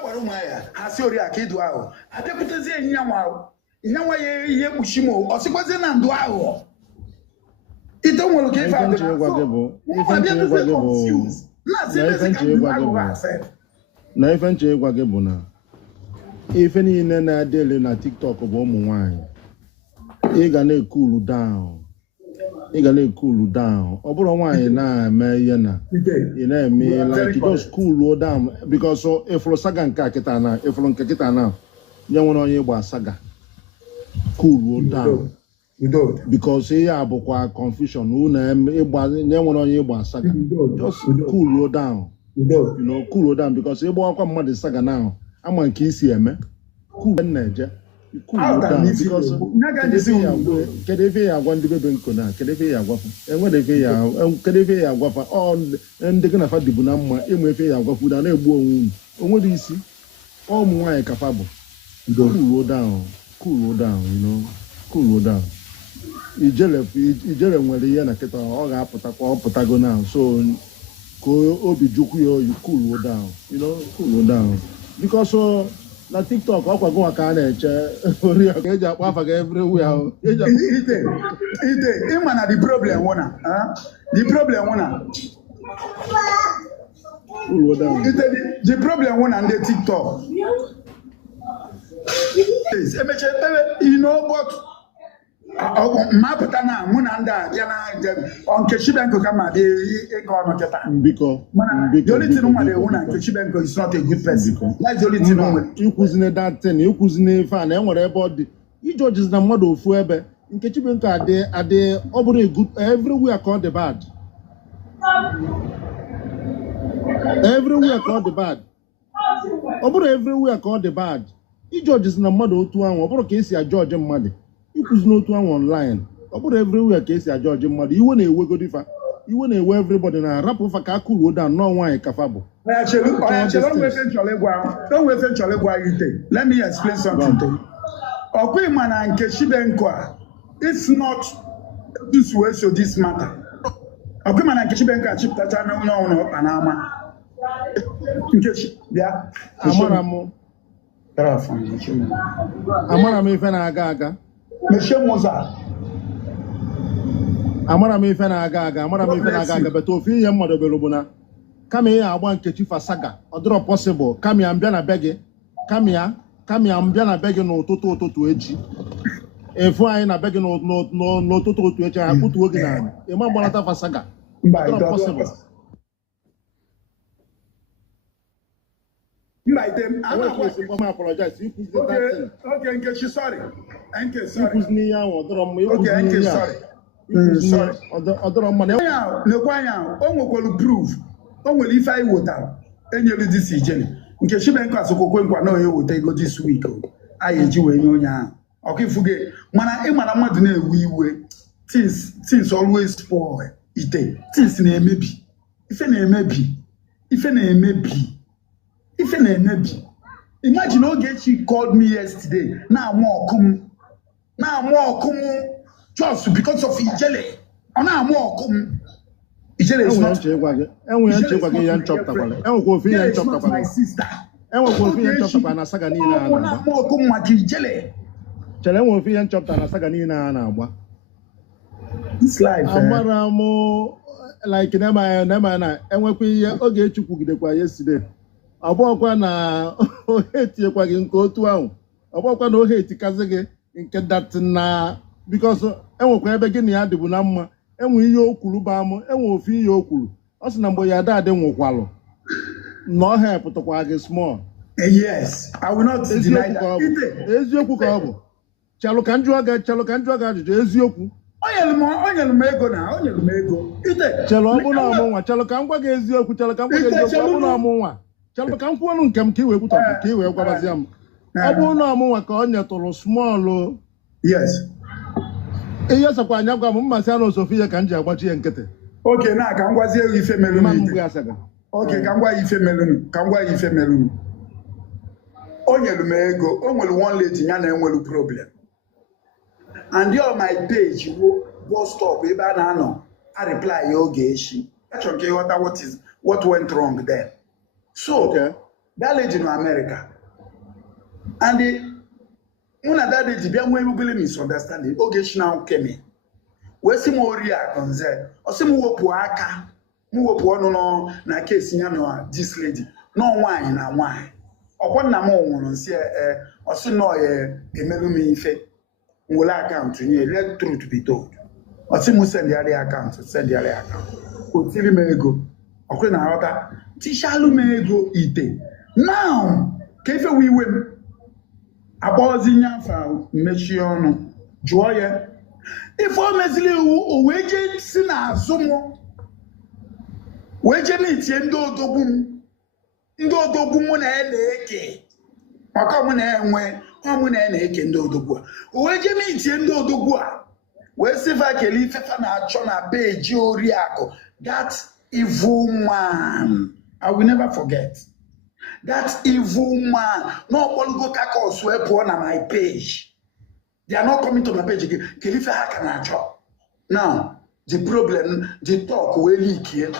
gbara ụmụ ya asị ori aka ịdụ ahụ abịakwutezie nyanwa ya ihe kpuchi m ọsịkwazie na ndụ ahụ ite nwere ka ife na ife nche ịgwa gị bụ na ife niile na-adịle na TikTok bụ ụmụ nwanyị ị ga na-ekulu down ọ bụrụ nwaanyị na-eme ihe na ị na-eme like just cool down because ịfụrụ saga nke akịta na ịfụrụ nke kịta na ya nwere onye ịgba saga cool down because ihe abụkwa confusion ịgba ya nwere onye ịgba saga just cool down cool down because ịgba akwa mmadụ saga na ama nke isi eme cool na-eje cool down because kedu ife ya agwa ndị bebe nko na kedu ife ya agwafu kedu ife ya agwafa ọ ndị gị na fa dịbụ na mma ịmụ ife ya agwafu da na-egbu onwe dị isi ụmụ nwaanyị kafa bụ cool down ijele nwere ihe na kịta ọ ga-apụtakwa ọ pụtago na so ka obi jukwu ya oyi cool down because na TikTok ọkwa gụnwa ka a na-eche oriakụ eji akpọ afa ga everywhere ahụ ide ịma na the problem nwụna the problem nwụna ndị TikTok emeche but mmapụta na mụ na ndị a ya na Nkechi Benko ka ma dị ịga ọnụ kịta the only thing nwere ewu na Nkechi Benko is not a good person. That's the only thing nwere ikwuzine that thing ikwuzine ife a na enwere ebe ọ dị ijọjiz na mmadụ ofu ebe Nkechi Benko adị ọ bụrụ good everywhere ka ọ dị bad ọ bụrụ everywhere ka ọ dị bad ijọjiz na mmadụ otu ahụ ọ bụrụ ka esi ajọji mmadụ ikwuzi n'otu ahụ online ọ bụrụ everywhere ka esi ajọji mmadụ iwe na-ewegodifa iwe na-ewe everybody na rapụ ụfa ka akụruo down nọ nwaanyị kafa bụ let me explain something to you. Ọkwa ịma na Nkechi Benko a if not this way so this matter ọkwa ịma na Nkechi Benko a chịpụtacha na onye ọhụrụ ọkpa n'ama Nkechi bịa amara m ife na-aga aga amara m ife na-aga beta ofe ihe mmadụ bere bụ na kama ihe agba Nkechi fasaga ọ dịrọ possible kama ya mbịa na be gị n'ụtụtụ echi efu anyị na be gị n'ụtụtụ echi ha kpụtuo gị n'anya ịma gbanata fasaga ọ dịrọ possible Nkechi sorry ikwuzi ihe ahụ ọ dịrọ mma lekwa anya o nwekwara proof o nwere ife anyị wetara enyere disi ijele Nkechi Benko asụkwokwe nkwa na onye weta ego this week anyị eji wee nye onye ahụ ọkụ ifuge mana ịmara mmadụ na-ewe iwe things always spoil ite things na-emebi ife na-emebi imagine Ogechi called me yesterday na-amụ ọkụ m just because of ijele ọ na-amụ ọkụ m ijele is not enwekwa ofe ihe nchọpụtakwa na saga niile a na-agba ọkụ m maka ijele chere enwe ofe ihe nchọpụta na saga niile a na-agba amara m like na enwekwa ihe Ogechi kwugidekwa yesterday ọbụọkwa na ohe etinyekwa gị nke otu ahụ ọbụọkwa na ohe etikazi gị nke datina because enwekwa ebe gị na ya dịbụ na mma enwe ihe o kwuru ba m enwe ofe ihe o kwuru ọ sị na mgbe ya dadị nwụkwalụ na ọ hepụtakwa gị small yes I will not deny that eziokwu ka ọ bụ chalụ ka njụ aga ajụjụ eziokwu o nyere m ego chelụ ọ bụ na ọmụnwa chelụ ka m gwa gị eziokwu ọ bụ na ọmụnwa chelụ ka m kwuonụ nke m ka i wee kwutọpụ ka i wee gwabazia m ọ bụrụ na ọmụnwa ka ọ nyetụrụ smọọlụ yes ihe sakwa anya gwa m mmasị anụ osofe ihe ka m ji agbachi ya nkịtị oke na ka m gwazie ya ife melụnụ oke ka m gwa ya ife melụnụ o nyere m ego o nwere one lady ya na enwere problem and on my page bus stop ebe a na-anọ I reply ya Ogechi achọrọ ka ịghọta what went wrong there. So, that lady in America. And that lady be when we misunderstanding. Okay, she now came in. We see more react there. Or see more puaka. More no na case no this lady. No wine na wine. Upon na mo won say or see no emelumi ife. Wula account ni let truth be told. Or see mo send the other account, Otili me ego. Okay na hota. Tishalu me ego ite. Now, kefe we win. Abozinya fa mechi onu. Joye. Ifo mesili weje si na azumo. Weje ni tie ndo odogum. Ndo odogum na eke. Maka mu na enwe, mu na eke ndo odogwu a. Weje ni tie ndo odogwu a. We sifa keli fefa na acho na page Oriako. That evil man. I will never forget. That evil man. No one go kako sweep on my page. They are not coming to my page again. Kelife hakanacho. Now, the problem, the talk will leak here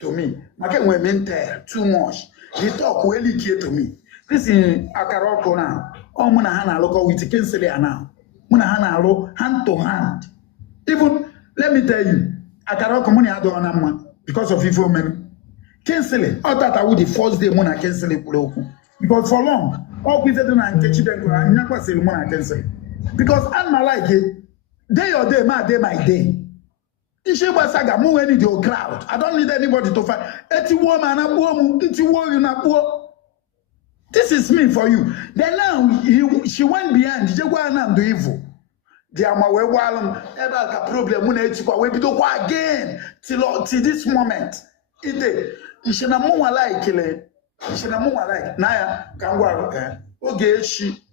to me. I can't women tell too much. The talk will leak here to me. This is Akaroko now. Oh, Muna Hana local with cancel now. Muna Hana lo hand to hand. Even let me tell you, Akaroko money I don't know because of evil men. Cancel it. I thought I would the first day Muna cancel it because for long, all we said and catch it and never say Muna cancel. Because I'm not like it. Day or day, my day, my day. Isheba saga move any your crowd. I don't need anybody to fight. Eti woman, this is me for you. Then now she went behind. She go and do evil. They are my way while ever problem when it's we be do again till this moment. Ite ishena mu like le. Ishena mu like. Naya kangwa oge she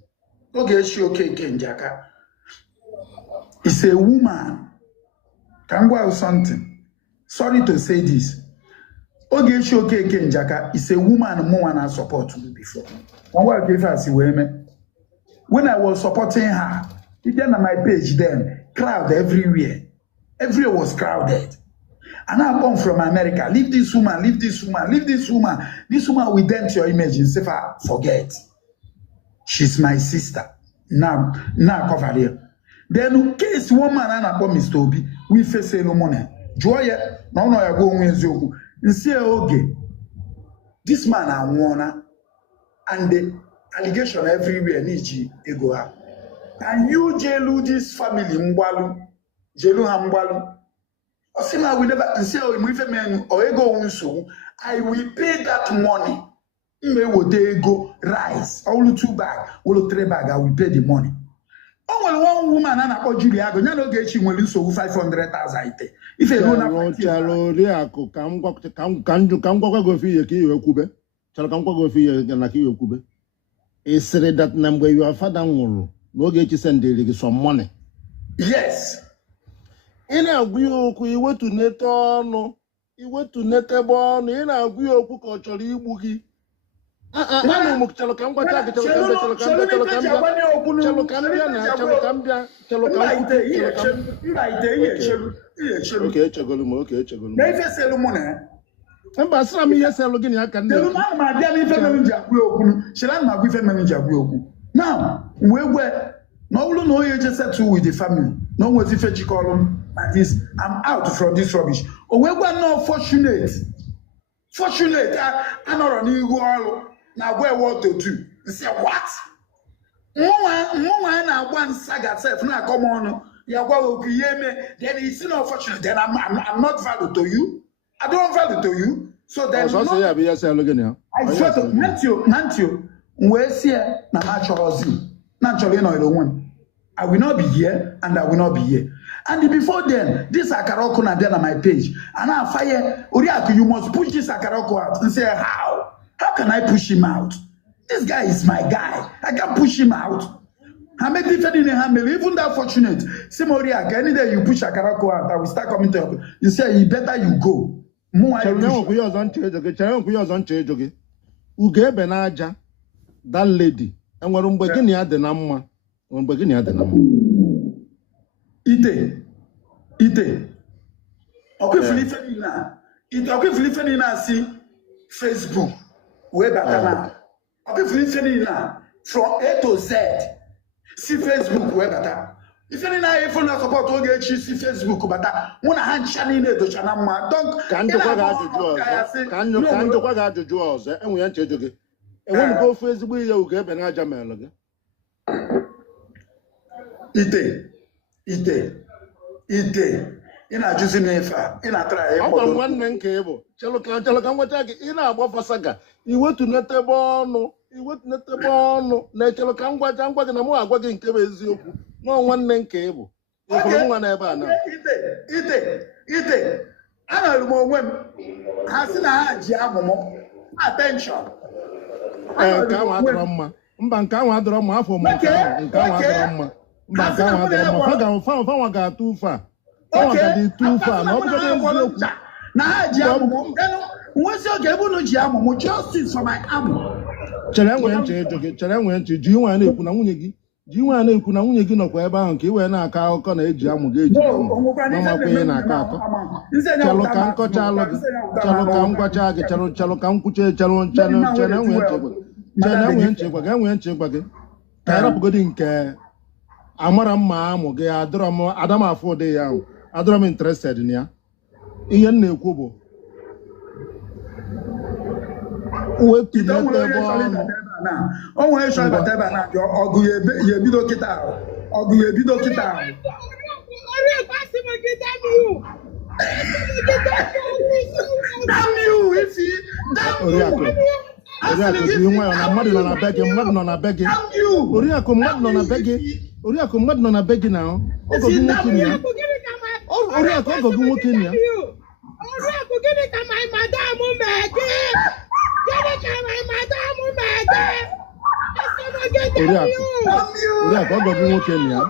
okay Kenjaka. It's a woman. Kangwa or something. Sorry to say this. Oge she okay Kenjaka is a woman more I support me before. Kangwa gave us women. When I was supporting her, it then on my page then crowd everywhere. Everywhere was crowded. And I come from America. Leave this woman, leave this woman, leave this woman. This woman will dent your image and say, forget. She's my sister. Now cover here. Then case woman and a Mr. Obi, we face no money. Joy, no, I go with you. And say, okay, this man I wanna, and the allegation everywhere needs you go up. And you jailu this family, Mbalu, jailu Hambalu. Osima will never say, oh, if man or ego so, I will pay that money. Me would they go rice, all 2 bag, all 3 bag, I will pay the money. Oh, well, one woman and I Julia, go no get you will so 500,000. If you don't have Chalo, come go for your key, Kube. Shall come go for your Ganaki Kube. It's said that number you are father, no get you send some money. Yes. In a wheel, we went to Neton, you went to Netabon, in a wheel, culturally boogie. Now, we were no you just settle with the family. No was if you call them like this. I'm out from this rubbish. Oh, we were not fortunate. Fortunate, I'm not on you. Now where what to do? You say what? More one saga self. Now come on, you are going to me. Then it's not fortunate. Then I'm not value to you. I don't value to you. So then I swear to Matthew, where's here? Naturally, no, I don't want. I will not be here, and I will not be here. And before then, this Akaroko na then on my page, and I fire Oriaki. You must push this Akaroko out and say how. How can I push him out? This guy is my guy. I can push him out. I make different in a handle. Even that fortunate. Simoria, any day you push Akarako out, I will start coming to you. You say, you better you go. More that lady. And when beginning at the number, when beginning at the number. Ite. Okay, Philippine. It okay, Philippine. See Facebook. Where back now? I'll be free now from A to Z. See Facebook, where better. If any now, if you not support, we'll get you see Facebook, but when I hand channel to channel, don't can you go to yours? And we enter to get. And when you go Facebook, you'll get an ajamel. Ite. Ina juzi nefa. Ina try. I'm one man cable. Chalo can what I get in our buffer saga. You went to net the bono. You went net the bono. Natural can what I'm working on more working cable. No one man cable. One ever now. Ite. I don't know when. Hasina Jiamo. Attention. Come on, drama. Mbanka drama for my drama. Mbanka drama. Got too far. Okay. Too far. Now, Jiamo. Once you get one Jiamo, justice for my arm. Chere went to do you want to Kunawunigi? Do you want to Kunawunigi no Queba? You were not a car on a jam gauge. No, a car. Chalokanko Chalo went to Carab good in care. Amara Mam, Adama 4 day out. Adram interested in ya. Ian Nekubo. Wait to let the now. Oh, where shall I tell now? Your bido kita. Or do you bido kita? Damn you, if he damn you. You were on a begging, mud on a begging. Oriako mud on a begging. Oriako mud on a begging now. Oriako go working here. Oriako get it to my madam, Oriako go working here.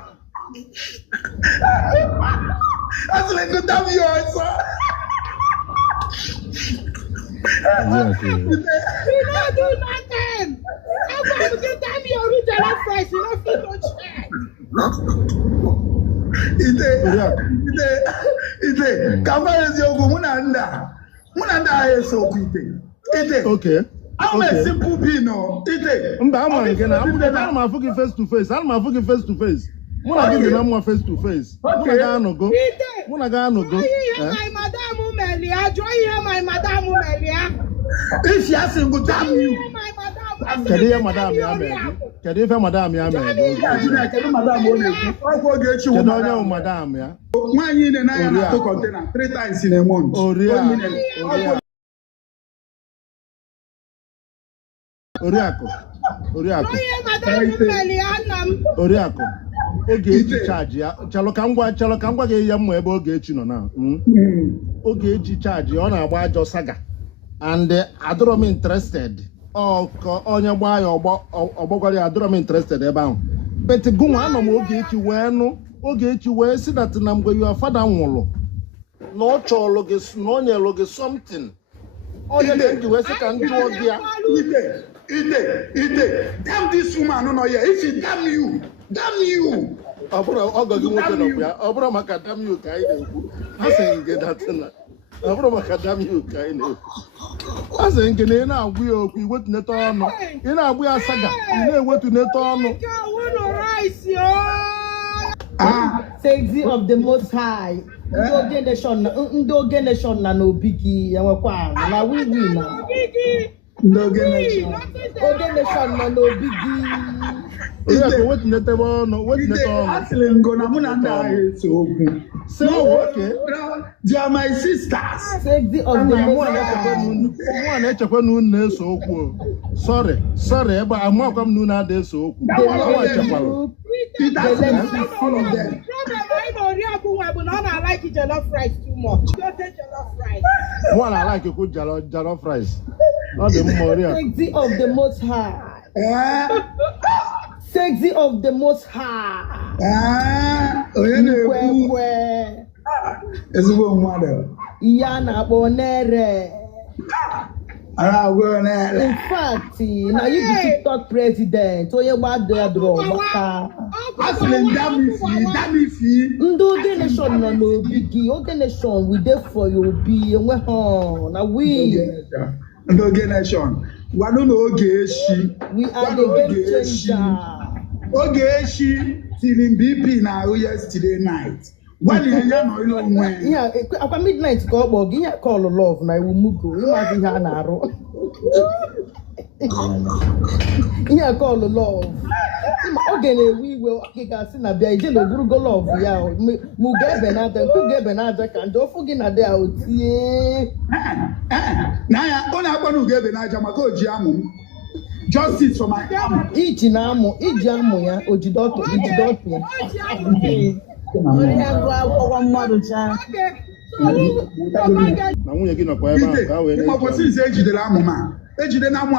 That's like the damn you answer. You don't do nothing. I'm going to get damn your original price. You don't feel no check. Ite. Kamara is your Munanda. Munanda is so ite. Okay. I'm a simple beano. Ite. I'm my fucking face to face. I'm my fucking face to face. Muna give them more face to face. Muna go. Muna go. My madam Umelia. Join here, my madam Umelia. If you ask him, go damn you. Kadiya madam ya. Kadiya madam ya. Kadiya madam only. I go get you. Kadiya madam ya. 1 year and I have to container 3 times in a month. Oriako. Oge charge ya. Chalo kangwa ge ya ebe oge echi no na. Oge echi charge ọ na-agba ajo saga. And adoro me interested. Onye gba ya ogbogwara ya adoro me interested ebe ahụ. But gunwa anọ m oge echi wee nụ. Oge echi wee si that na mgbe your father nwụrụ. Na ọ chọrọ gị na onye lụ gị something. Onye ga-eji wee sị ka ndị oge ya. Ide. Damn this woman no here. If she damn you. Ọbụrụ gị nwoke nọ ya. Ọbụrụ maka damn you ka anyị na-ekwu. Ha sị nke datịna. Ọbụrụ maka damn you ka anyị na-ekwu. Ha sị nke na ị na-agwụ ya okwu iwetuneta ọnụ. Ị na-agwụ ya saga. Ị na-ewetuneta ọnụ. Safety of the Most High. Ndị oge nation na n'obi gị enwekwa na we na. Oge nation na n'obi gị. Wetuneta ọnụ. Asịrị ngo na mụ na ndị agha eso okwu. So okay. They are my sisters. Safety of the Most High. Mụ na-echekwa na unu na-eso okwu. Sorry ebe amakwa m na unu ada eso okwu. Ọ echekwala. It has all of them. I like jollof rice too much. Don't take jollof rice. One I like good jollof rice. Not the more. Safety of the Most High. Safety of the Most High. Ezigbo mmadụ. Ya na bonere. In fact, now you the TikTok president. Onye gbado ya dro maka. Asịrị ndami fi. Ndị oge nation nọ n'obi gị. Oge nation we dey for you be enwe ha na we. Ndị oge nation. Wano no Ogechi. We are the game changer. Ogechi till in BP now yesterday night. One year no when. Yeah, at midnight call but give call love na iwu mugo. You must be here na aro. Yeah, call love. Oge na we will ga si na bia ije no burugo love ya mu ga benata ku ga benata ka ndo fu gi na dey otie. Na ya ona agba no ga benata maka oji amu. Justice for my Iji na amu ya ojidoto ya. Na nwunye gị nọkwa ebe ahụ ka wee na ejide na amụ